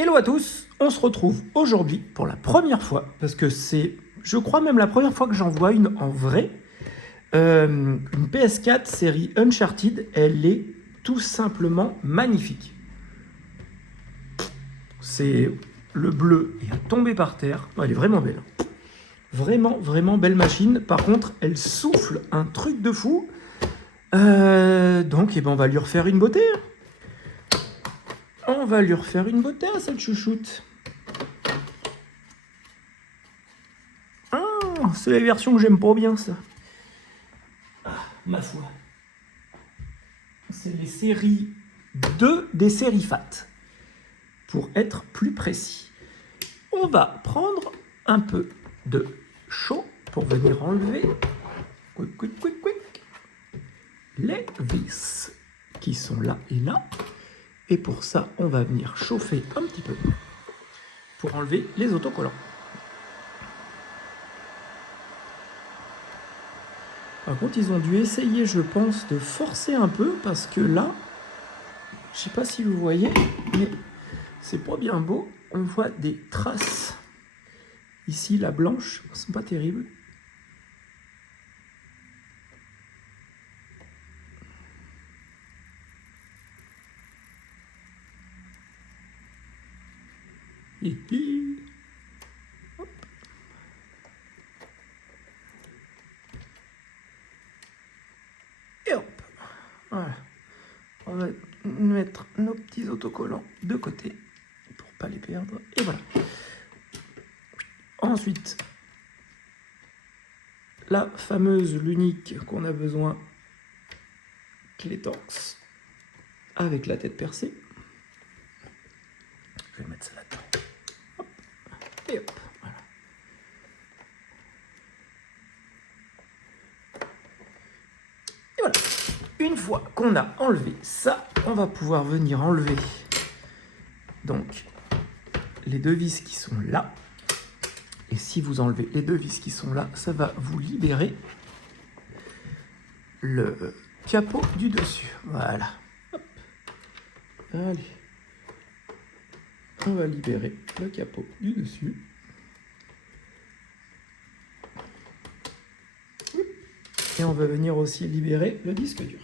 Hello à tous, on se retrouve aujourd'hui pour la première fois, parce que c'est, je crois même la première fois que j'en vois une en vrai, une PS4 série Uncharted, elle est tout simplement magnifique. C'est le bleu est à tomber par terre, elle est vraiment belle. Vraiment, vraiment belle machine, par contre elle souffle un truc de fou, donc on va lui refaire une beauté. On va lui refaire une beauté à cette chouchoute. Ah, c'est la version que j'aime pas bien, ça. Ah, ma foi. C'est les séries 2 des séries FAT, pour être plus précis. On va prendre un peu de chaud pour venir enlever les vis qui sont là et là. Et pour ça, on va venir chauffer un petit peu pour enlever les autocollants. Par contre, ils ont dû essayer, je pense, de forcer un peu parce que là, je sais pas si vous voyez, mais c'est pas bien beau. On voit des traces. Ici, la blanche, c'est pas terrible. Hop. Et hop. Voilà. On va mettre nos petits autocollants de côté pour pas les perdre. Et voilà. Ensuite, la fameuse, l'unique qu'on a besoin, Clétorx, avec la tête percée. Je vais mettre ça là-dedans. Hop. Et hop. Voilà. Et voilà. Une fois qu'on a enlevé ça, on va pouvoir venir enlever donc les deux vis qui sont là. Et si vous enlevez les deux vis qui sont là, ça va vous libérer le capot du dessus. Voilà. Hop. Allez. On va libérer le capot du dessus. Et on va venir aussi libérer le disque dur.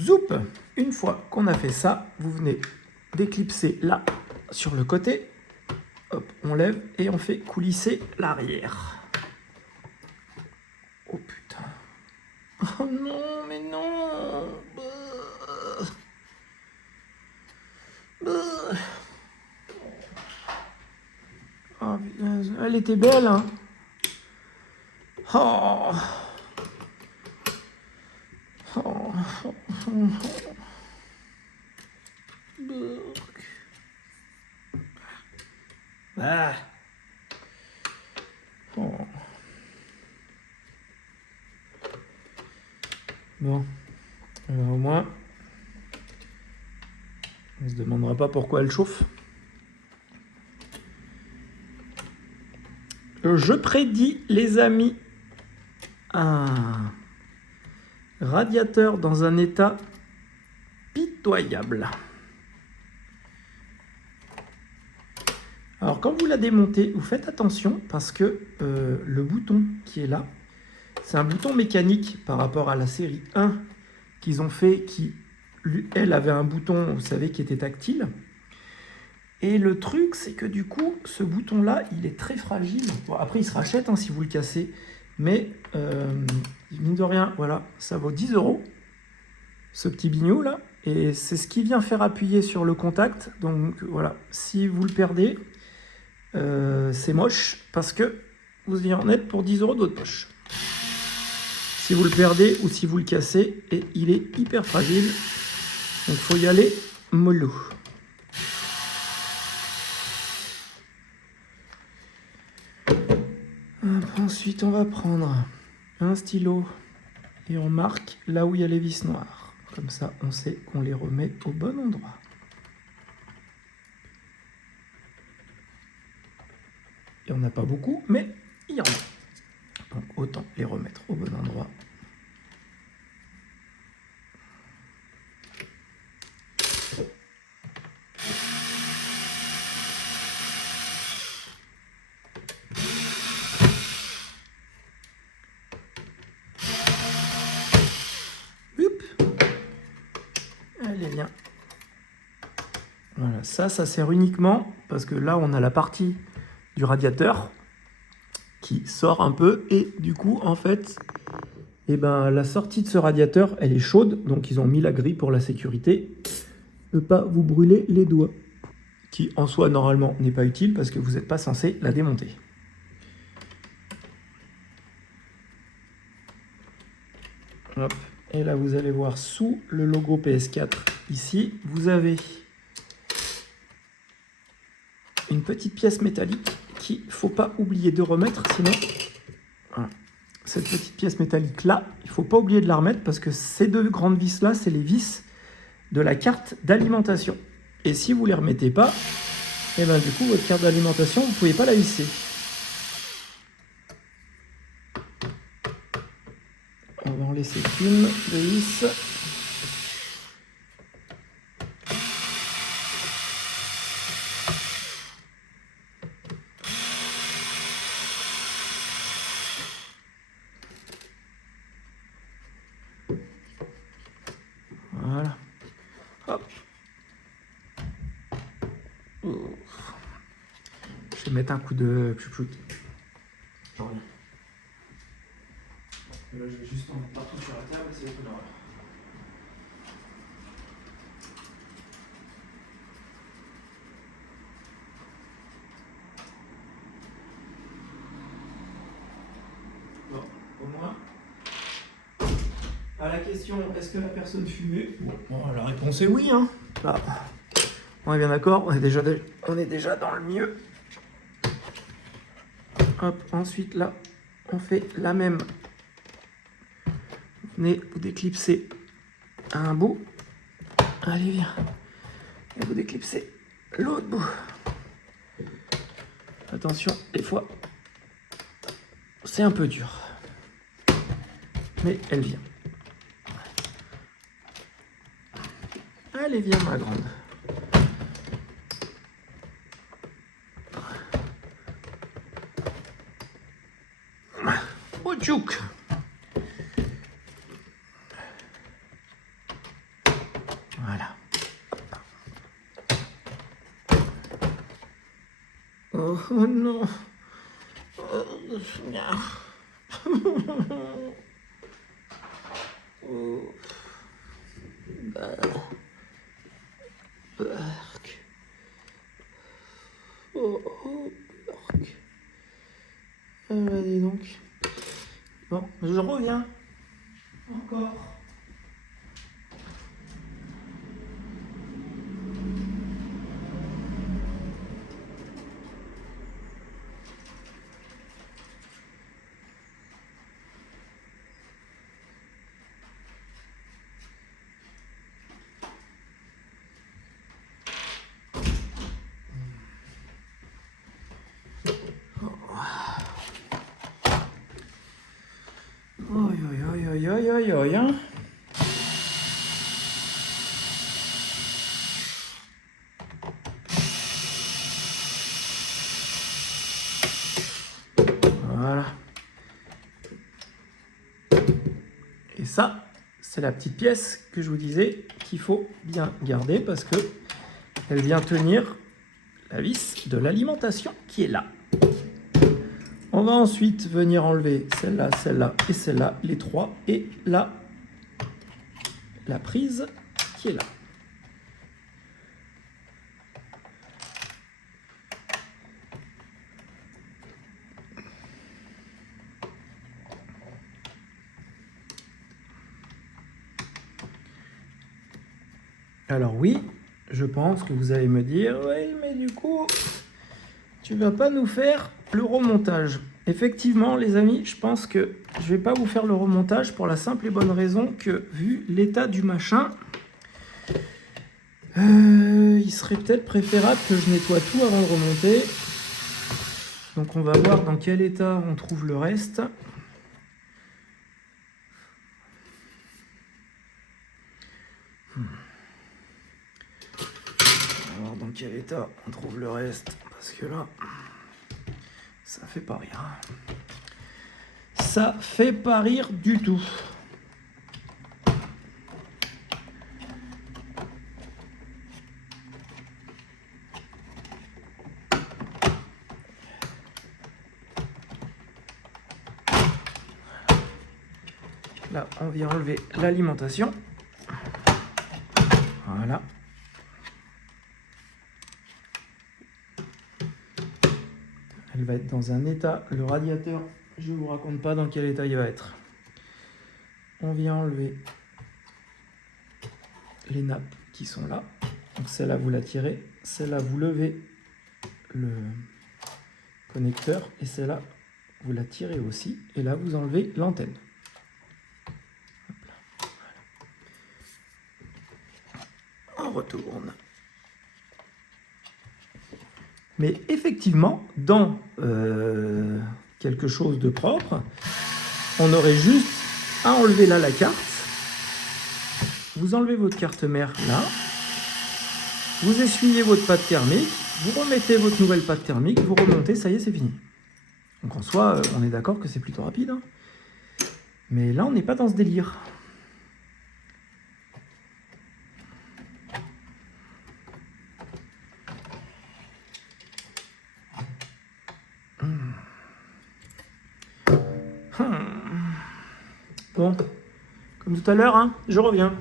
Zoup! Une fois qu'on a fait ça, vous venez d'éclipser là sur le côté. Hop, on lève et on fait coulisser l'arrière. Oh putain. Oh non, mais non. Oh putain, elle était belle, hein. Oh. Oh. Ah. Oh. Bon, alors au moins, on ne se demandera pas pourquoi elle chauffe. Je prédis, les amis, un radiateur dans un état pitoyable. Alors quand vous la démontez, vous faites attention parce que le bouton qui est là, c'est un bouton mécanique par rapport à la série 1 qu'ils ont fait, qui, elle, avait un bouton, vous savez, qui était tactile. Et le truc, c'est que du coup, ce bouton-là, il est très fragile. Bon, après, il se rachète hein, si vous le cassez. Mais, mine de rien, voilà, ça vaut 10 €, ce petit bignou là. Et c'est ce qui vient faire appuyer sur le contact. Donc voilà, si vous le perdez, c'est moche parce que vous y en êtes pour 10 € de votre poche. Si vous le perdez ou si vous le cassez, et il est hyper fragile. Donc il faut y aller mollo. Ensuite, on va prendre un stylo et on marque là où il y a les vis noires. Comme ça, on sait qu'on les remet au bon endroit. Il n'y en a pas beaucoup, mais il y en a. Donc autant les remettre au bon endroit. Allez, viens. Voilà, ça sert uniquement parce que là, on a la partie du radiateur qui sort un peu et du coup, en fait, eh ben, la sortie de ce radiateur, elle est chaude, donc ils ont mis la grille pour la sécurité. Ne pas vous brûler les doigts, qui en soi, normalement, n'est pas utile parce que vous n'êtes pas censé la démonter. Hop. Et là, vous allez voir sous le logo PS4, ici, vous avez une petite pièce métallique qu'il ne faut pas oublier de remettre, sinon, voilà. Cette petite pièce métallique là, il ne faut pas oublier de la remettre parce que ces deux grandes vis là, c'est les vis de la carte d'alimentation. Et si vous ne les remettez pas, et ben du coup, votre carte d'alimentation, vous ne pouvez pas la visser. On va en laisser qu'une de vis. Voilà. Hop. Je vais mettre un coup de chouchoute. J'en reviens. Là, je vais juste en mettre partout sur la table, c'est tout normal. Bon, au moins. À la question, est-ce que la personne fumait? Bon, la réponse est oui. Hein. Là, on est bien d'accord, on est déjà dans le mieux. Hop, ensuite là, on fait la même. Venez, vous déclipsez un bout. Allez, viens. Et vous déclipsez l'autre bout. Attention, des fois, c'est un peu dur. Mais elle vient. Allez, viens, ma grande. Oh, tchouk. Voilà. Oh, oh non. Oh, oh. Burk. Oh, oh, Burk. Dis donc. Bon, je reviens. Encore. Hein. Voilà. Et ça, c'est la petite pièce que je vous disais qu'il faut bien garder parce que elle vient tenir la vis de l'alimentation qui est là. On va ensuite venir enlever celle-là et celle-là, les trois, et là, la prise qui est là. Alors oui, je pense que vous allez me dire, oui, mais du coup, tu vas pas nous faire le remontage. Effectivement, les amis, je pense que je vais pas vous faire le remontage pour la simple et bonne raison que, vu l'état du machin, il serait peut-être préférable que je nettoie tout avant de remonter. Donc on va voir dans quel état on trouve le reste. On va voir dans quel état on trouve le reste, parce que là, ça fait pas rire. Ça fait pas rire du tout. Là, on vient enlever l'alimentation. Voilà. Elle va être dans un état, le radiateur, je ne vous raconte pas dans quel état il va être. On vient enlever les nappes qui sont là. Donc celle-là, vous la tirez. Celle-là, vous levez le connecteur. Et celle-là, vous la tirez aussi. Et là, vous enlevez l'antenne. On retourne. Mais effectivement, dans quelque chose de propre, on aurait juste à enlever là la carte. Vous enlevez votre carte mère là. Vous essuyez votre pâte thermique. Vous remettez votre nouvelle pâte thermique. Vous remontez, ça y est, c'est fini. Donc en soi, on est d'accord que c'est plutôt rapide. Hein. Mais là, on n'est pas dans ce délire. Bon, comme tout à l'heure, hein, je reviens.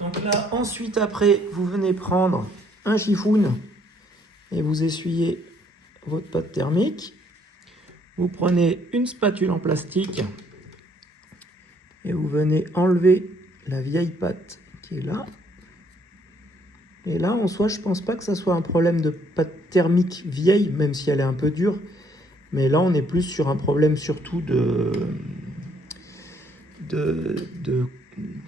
Donc là, ensuite, après, vous venez prendre un chiffon et vous essuyez votre pâte thermique. Vous prenez une spatule en plastique et vous venez enlever la vieille pâte qui est là. Et là, en soi, je pense pas que ça soit un problème de pâte thermique vieille, même si elle est un peu dure. Mais là, on est plus sur un problème surtout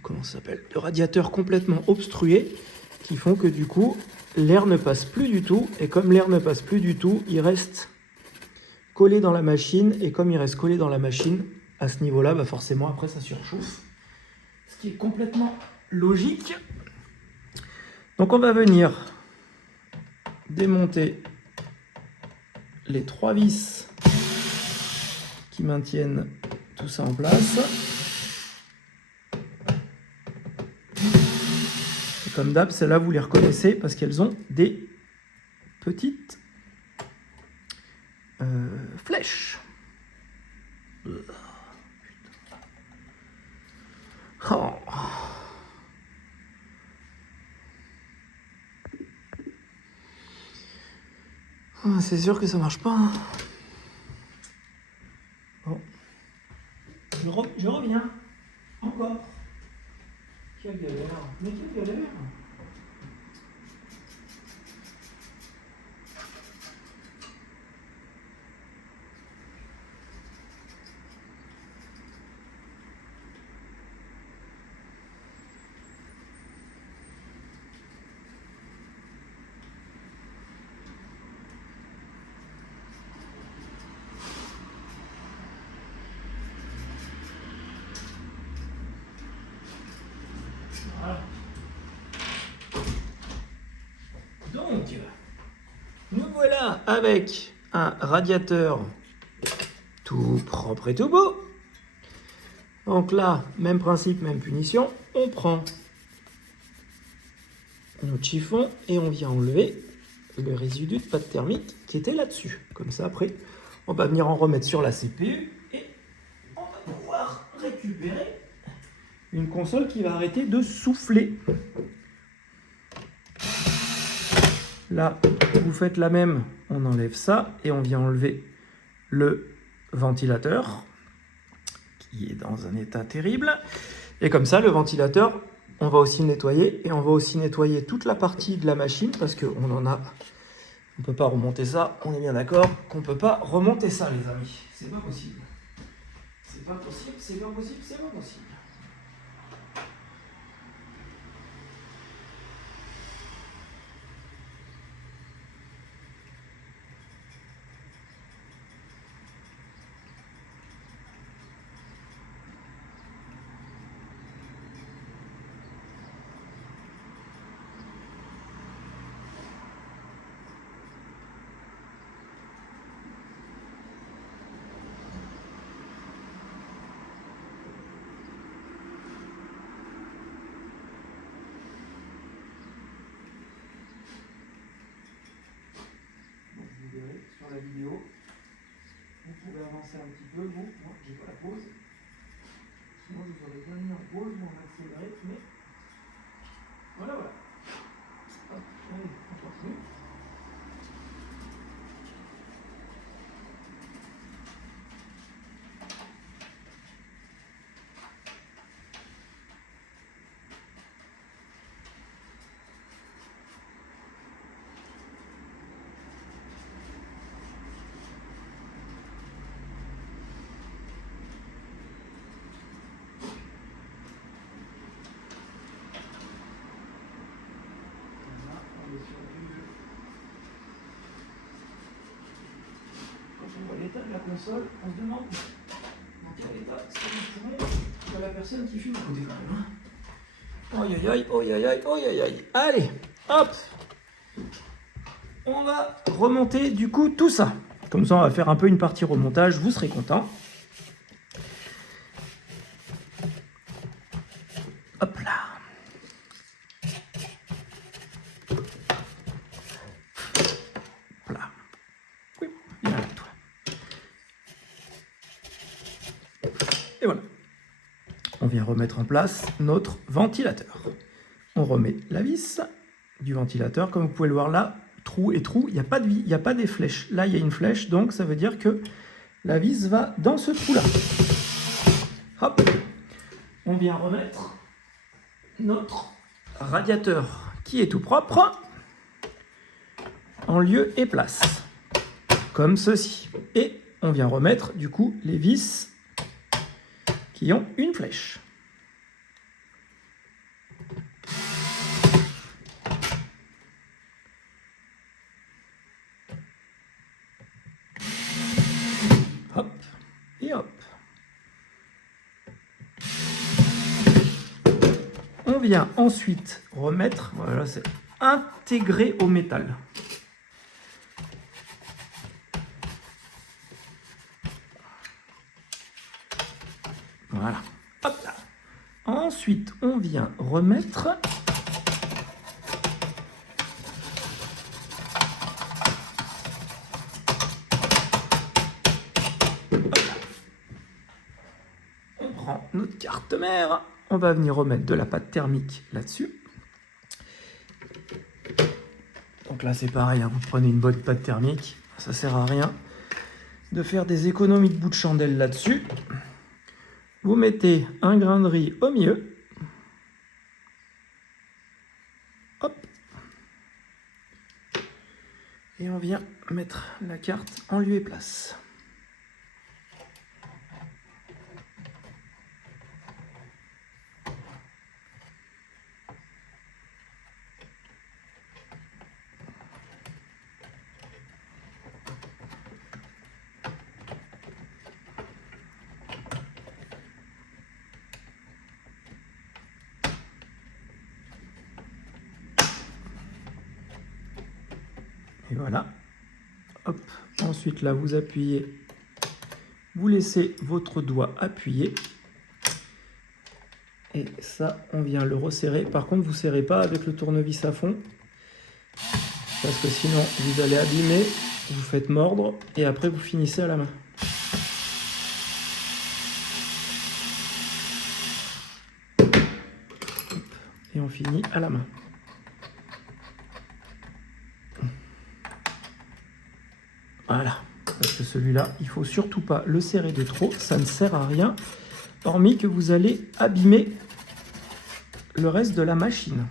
comment ça s'appelle, de radiateurs complètement obstrués qui font que du coup, l'air ne passe plus du tout. Et comme l'air ne passe plus du tout, il reste collé dans la machine. Et comme il reste collé dans la machine, à ce niveau-là, bah forcément, après, ça surchauffe. Ce qui est complètement logique. Donc, on va venir démonter les 3 vis qui maintiennent tout ça en place. Et comme d'hab, celles-là, vous les reconnaissez parce qu'elles ont des petites flèches. Oh. Oh, c'est sûr que ça marche pas. Hein. Bon. Je reviens. Encore. Quelle galère. Mais quelle galère. Voilà. Donc, nous voilà avec un radiateur tout propre et tout beau. Donc là, même principe, même punition. On prend notre chiffon et on vient enlever le résidu de pâte thermique qui était là-dessus. Comme ça, après, on va venir en remettre sur la CPU et on va pouvoir récupérer une console qui va arrêter de souffler. Là, vous faites la même, on enlève ça et on vient enlever le ventilateur qui est dans un état terrible. Et comme ça, le ventilateur, on va aussi le nettoyer et on va aussi nettoyer toute la partie de la machine parce qu'on en a... On ne peut pas remonter ça, on est bien d'accord qu'on ne peut pas remonter ça, les amis. C'est pas possible. C'est pas possible, c'est pas possible, c'est pas possible. Sur la vidéo, vous pouvez avancer un petit peu, vous, moi j'ai pas la pause, sinon je vous aurais bien mis en pause ou en accéléré, mais voilà, voilà. Hop, allez, on continue. Quand on voit l'état de la console, on se demande dans quel état c'est le poumon de la personne qui fume à côté quand même. Aïe aïe aïe, aïe aïe aïe, aïe aïe aïe. Allez, hop. On va remonter du coup tout ça. Comme ça, on va faire un peu une partie remontage, vous serez contents. Hop là. Hop là. Oui, viens avec toi. Et voilà. On vient remettre en place notre ventilateur. On remet la vis du ventilateur. Comme vous pouvez le voir là, trou et trou, il n'y a pas de vis, il n'y a pas des flèches. Là, il y a une flèche, donc ça veut dire que la vis va dans ce trou-là. Hop. On vient remettre notre radiateur qui est tout propre en lieu et place, comme ceci. Et on vient remettre du coup les vis qui ont une flèche. Hop et hop. On vient ensuite remettre, voilà, c'est intégré au métal. Voilà. Hop là. Ensuite, on vient remettre on prend notre carte mère, on va venir remettre de la pâte thermique là-dessus. Donc là, c'est pareil, hein, vous prenez une bonne pâte thermique, ça sert à rien de faire des économies de bout de chandelle là-dessus. Vous mettez un grain de riz au milieu. Hop. Et on vient mettre la carte en lieu et place. Et voilà. Hop. Ensuite, là, vous appuyez. Vous laissez votre doigt appuyer. Et ça, on vient le resserrer. Par contre, vous ne serrez pas avec le tournevis à fond. Parce que sinon, vous allez abîmer. Vous faites mordre. Et après, vous finissez à la main. Hop. Et on finit à la main. Voilà, parce que celui-là, il faut surtout pas le serrer de trop, ça ne sert à rien, hormis que vous allez abîmer le reste de la machine.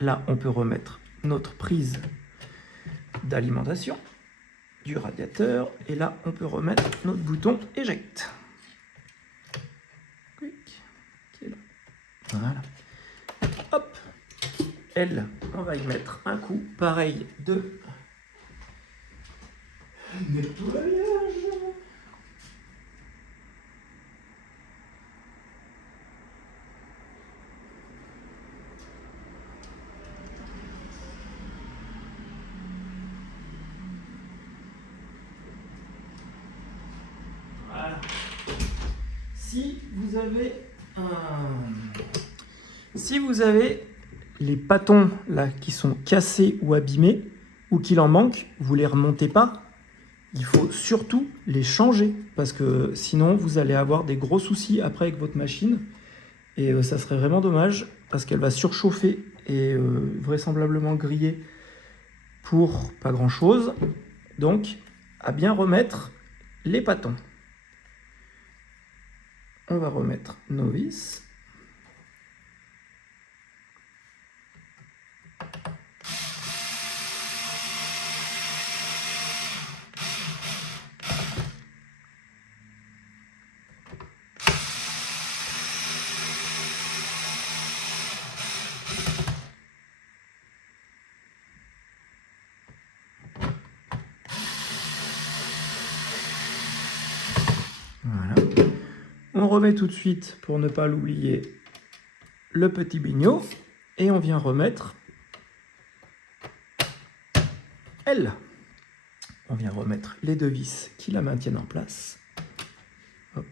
Là, on peut remettre notre prise d'alimentation du radiateur, et là, on peut remettre notre bouton éjecte. Qui est là. Voilà. Hop. Elle, on va y mettre un coup pareil de nettoyage. Voilà. Si vous avez les pâtons là qui sont cassés ou abîmés, ou qu'il en manque, vous les remontez pas. Il faut surtout les changer, parce que sinon vous allez avoir des gros soucis après avec votre machine, et ça serait vraiment dommage, parce qu'elle va surchauffer et vraisemblablement griller pour pas grand chose. Donc à bien remettre les pâtons. On va remettre nos vis. Voilà. On remet tout de suite, pour ne pas l'oublier, le petit bignot, et on vient remettre elle. On vient remettre les deux vis qui la maintiennent en place. Hop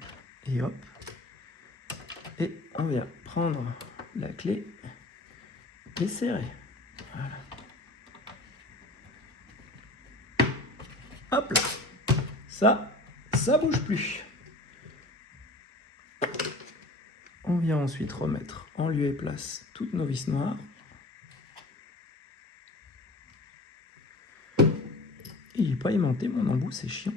et hop. Et on vient prendre la clé et serrer. Voilà. Hop là. Ça bouge plus. On vient ensuite remettre en lieu et place toutes nos vis noires. Il n'est pas aimanté mon embout, c'est chiant.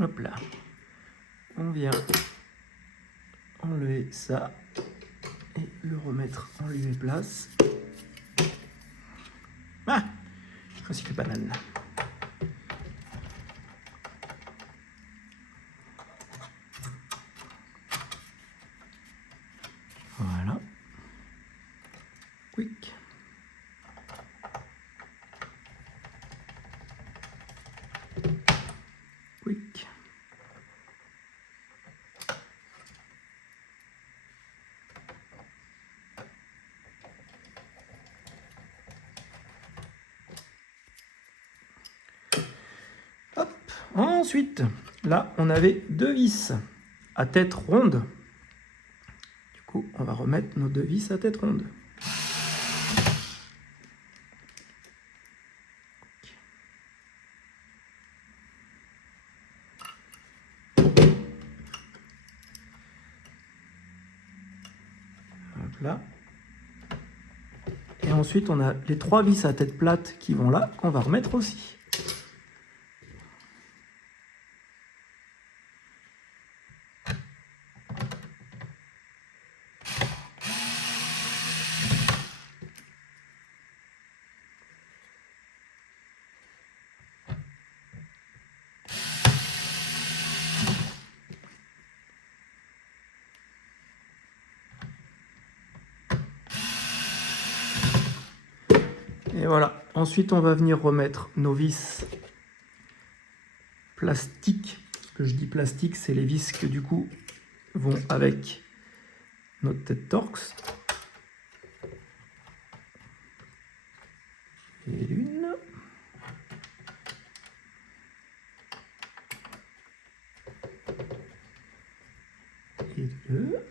Hop là. On vient enlever ça et le remettre en lieu et place. Ah, recycle banane. Voilà. Quick. Quick. Hop. Ensuite, là, on avait deux vis à tête ronde. Du coup, on va remettre nos deux vis à tête ronde. Hop là. Et ensuite, on a les trois vis à tête plate qui vont là, qu'on va remettre aussi. Et voilà. Ensuite, on va venir remettre nos vis plastiques. Ce que je dis plastique, c'est les vis que du coup vont avec notre tête Torx. Et l'une. Et deux. 2.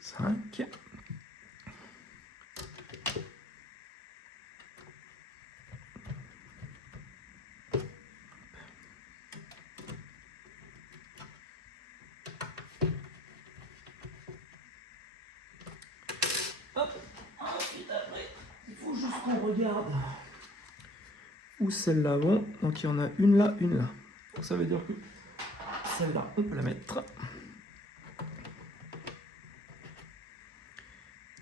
Cinq. Hop. Ensuite, après, il faut juste qu'on regarde où celles-là vont. Donc il y en a une là, une là. Donc ça veut dire que celle-là, on peut la mettre.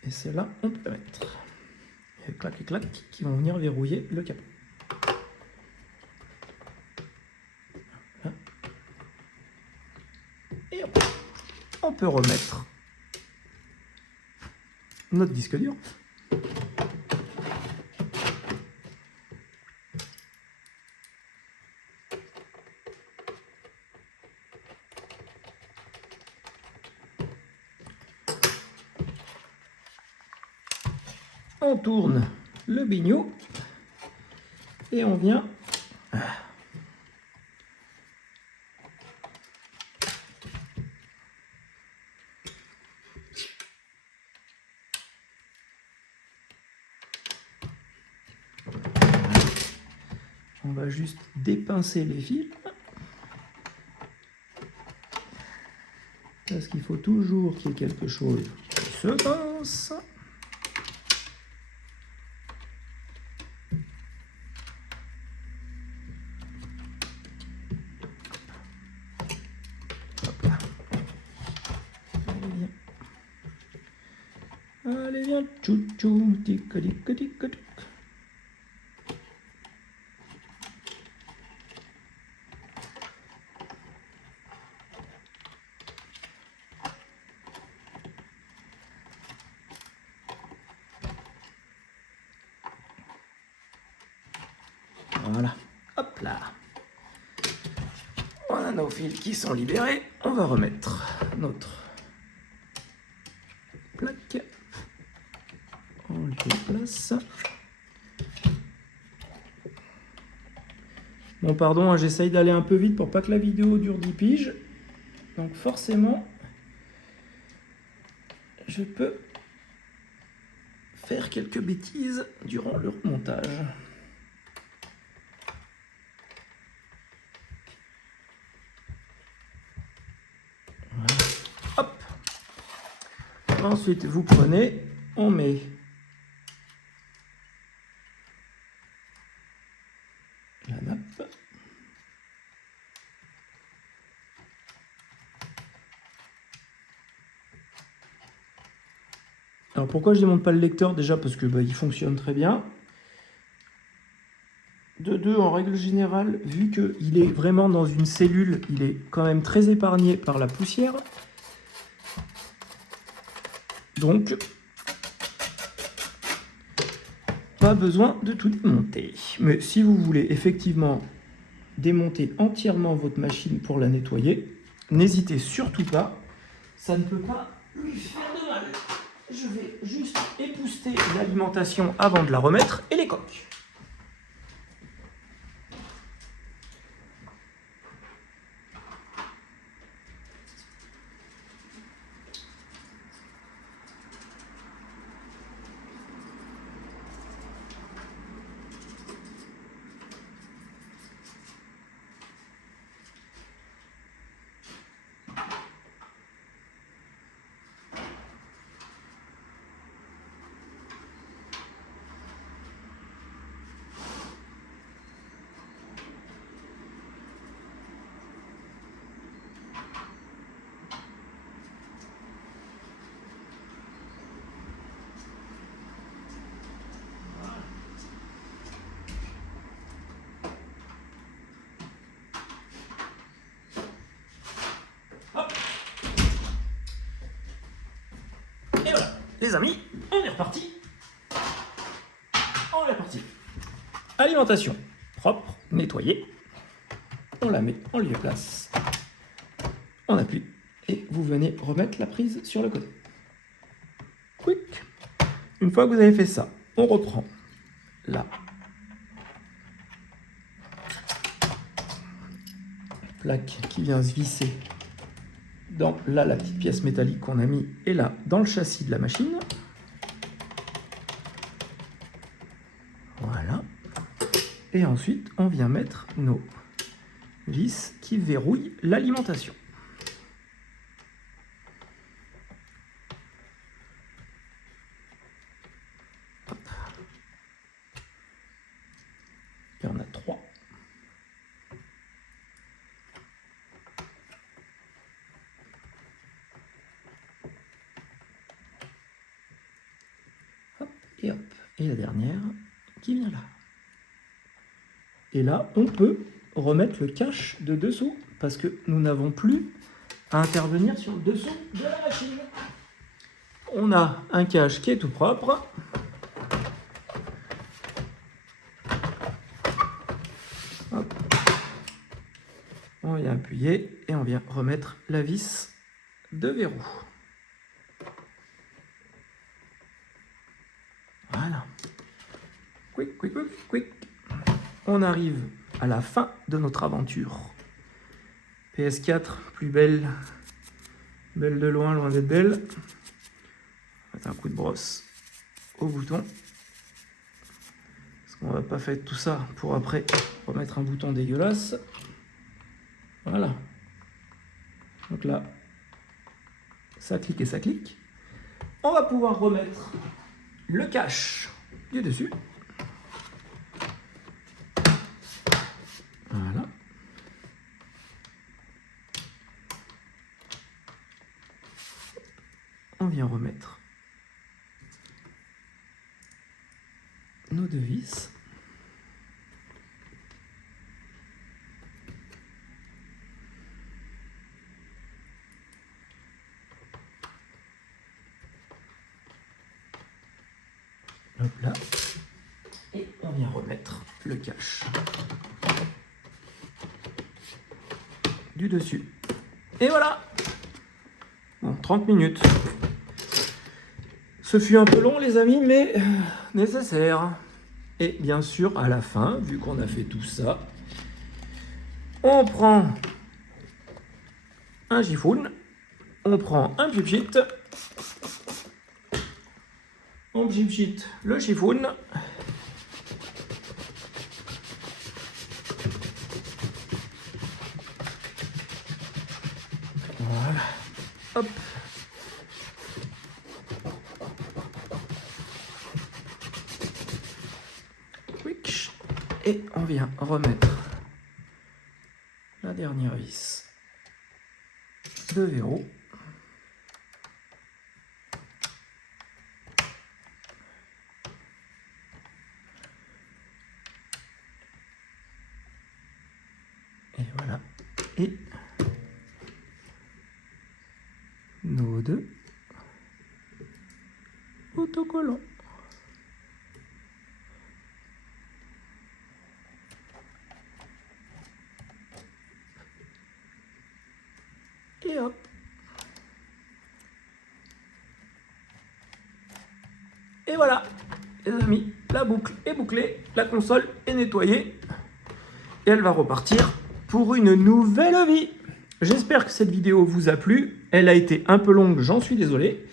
Et celle-là, on peut la mettre. Et clac, qui vont venir verrouiller le capot. Là. Et hop, on peut remettre notre disque dur. On tourne le biniou et on vient on va juste dépincer les fils parce qu'il faut toujours qu'il y ait quelque chose qui se pince. Allez, viens, tchou-tchou, tic-a-tic-a-tic-a-tic. Voilà, hop là. On a nos fils qui sont libérés. On va remettre notre plaque. On le déplace. Bon, pardon, hein, j'essaye d'aller un peu vite pour pas que la vidéo dure 10 piges. Donc forcément, je peux faire quelques bêtises durant le montage. Voilà. Hop. Ensuite, vous prenez, on met la nappe. Alors pourquoi je ne démonte pas le lecteur? Déjà parce que il fonctionne très bien. De deux, en règle générale, vu qu'il est vraiment dans une cellule, il est quand même très épargné par la poussière. Donc, pas besoin de tout démonter. Mais si vous voulez effectivement démonter entièrement votre machine pour la nettoyer, n'hésitez surtout pas. Ça ne peut pas lui faire de mal. Je vais juste épousseter l'alimentation avant de la remettre et les coques. Les amis, on est reparti. On est reparti. Alimentation propre, nettoyée. On la met en lieu et place. On appuie et vous venez remettre la prise sur le côté. Quick. Une fois que vous avez fait ça, on reprend la plaque qui vient se visser dans là la petite pièce métallique qu'on a mis et là dans le châssis de la machine. Voilà. Et ensuite, on vient mettre nos vis qui verrouillent l'alimentation. Il y en a 3. Hop, et hop. Et la dernière qui vient là. Et là, on peut remettre le cache de dessous parce que nous n'avons plus à intervenir sur le dessous de la machine. On a un cache qui est tout propre. Hop. On vient appuyer et on vient remettre la vis de verrou. Voilà. Quick, quick, quick, quick. On arrive à la fin de notre aventure. PS4, plus belle. Belle de loin, loin d'être belle. On va mettre un coup de brosse au bouton. Parce qu'on va pas faire tout ça pour après remettre un bouton dégueulasse. Voilà. Donc là, ça clique et ça clique. On va pouvoir remettre le cache du dessus. Voilà. On vient remettre nos deux vis. Hop là. Et on vient remettre le cache du dessus. Et voilà. Bon, 30 minutes. Ce fut un peu long, les amis, mais nécessaire. Et bien sûr, à la fin, vu qu'on a fait tout ça, on prend un chiffon, on prend un pchit, on pchit le chiffon. Voilà. Hop. Quick. Et on vient remettre la dernière vis de verrou. Et voilà. Et nos deux autocollants. Et hop. Et voilà, les amis, la boucle est bouclée, la console est nettoyée et elle va repartir pour une nouvelle vie. J'espère que cette vidéo vous a plu. Elle a été un peu longue, j'en suis désolé.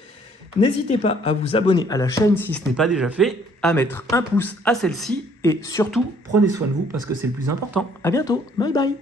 N'hésitez pas à vous abonner à la chaîne si ce n'est pas déjà fait, à mettre un pouce à celle-ci et surtout, prenez soin de vous parce que c'est le plus important. À bientôt, bye bye.